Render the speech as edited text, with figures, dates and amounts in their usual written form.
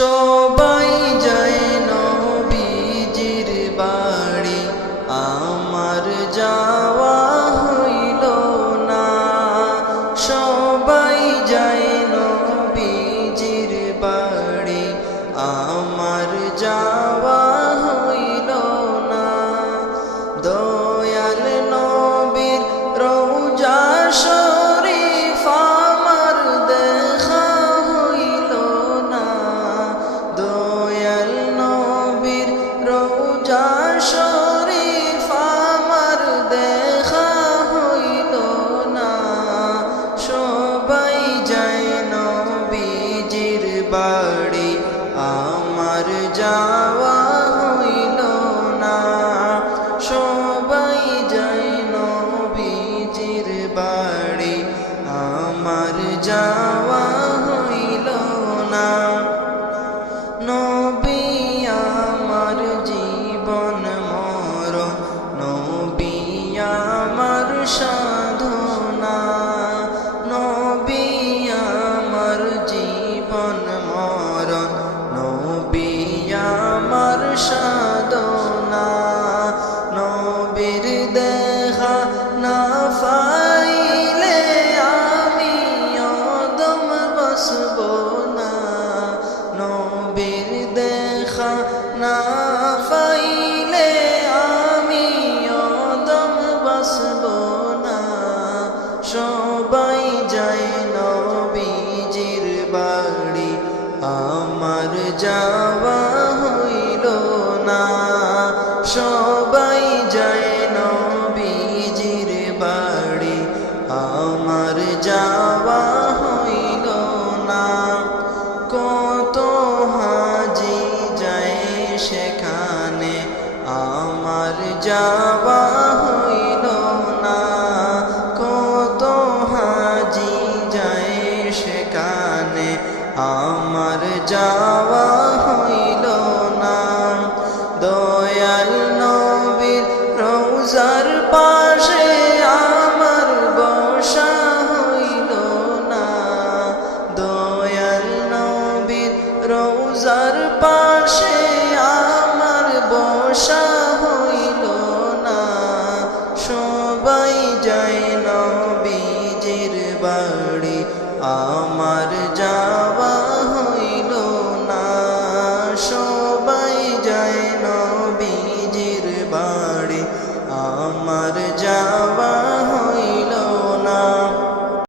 সবাই যায় নবীজির বাড়ি, আমার যাওয়া হইল না। সবাই যায় নবীজির বাড়ি, আমার যাওয়া হইল না। দয়াল নবীর রওজা শরীফ আমার দেখা হইল না। দয়াল নবীর রওজা শরীফ আমার দেখা হইল না। সবাই যায় নবীজির বাড়ি, আমার যাওয়া হইল না। সবাই যায় নবীজির বাড়ি, আমার যাওয়া হইল না। নবী আমার জীবন মরণ, নবী আমার সাধনা। নবী আমার জীবন মরণ, নবী আমার সাধনা। নবীর দেখা না পাইলে আমি অদম বসব না। নবীর দেখা না পাইলে আমি অদম বসব না। সবাই যায় নবীজির বাড়ি, আমার যাওয়া হইল না। সবাই যায় নবীজির বাড়ি, আমার যাওয়া হইল না। কত হাজি যায় সেখানে, আমার যাওয়া হইল না। কত হাজি যায় সেখানে, আমার যাওয়া হইল না। দয়াল নবীর রওজার পাশে আমার বসা হইল না। দয়াল নবীর রওজার পাশে আমার বসা হইল না। সবাই যায় নবীজির বাড়ি, আমার যাওয়া